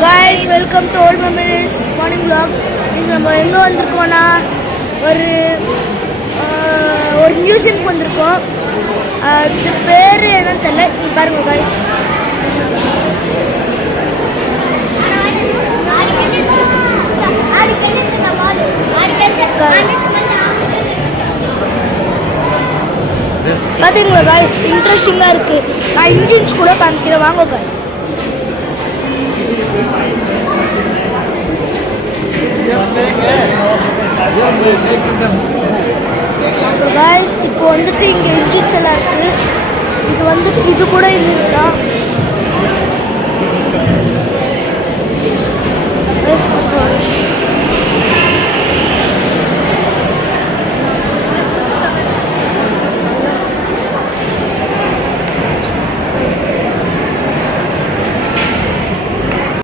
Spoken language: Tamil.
guys, welcome to Old Memories Morning Vlog. இங்கே நம்ம எங்கே வந்திருக்கோம்னா ஒரு மியூசியம்க்கு வந்திருக்கோம். அது பேர் என்னன்னு தெரியல. பாருங்க guys. பார்த்தீங்களா guys, இன்ட்ரெஸ்டிங்காக இருக்குது. நான் இன்ஜின்ஸ் கூட காமிக்கிறேன், வாங்க guys. ஸோ guys, இப்போ வந்துட்டு இங்கே இன்ஜின்ஸ் எல்லாம் இருக்குது. இது கூட இது இருக்கா.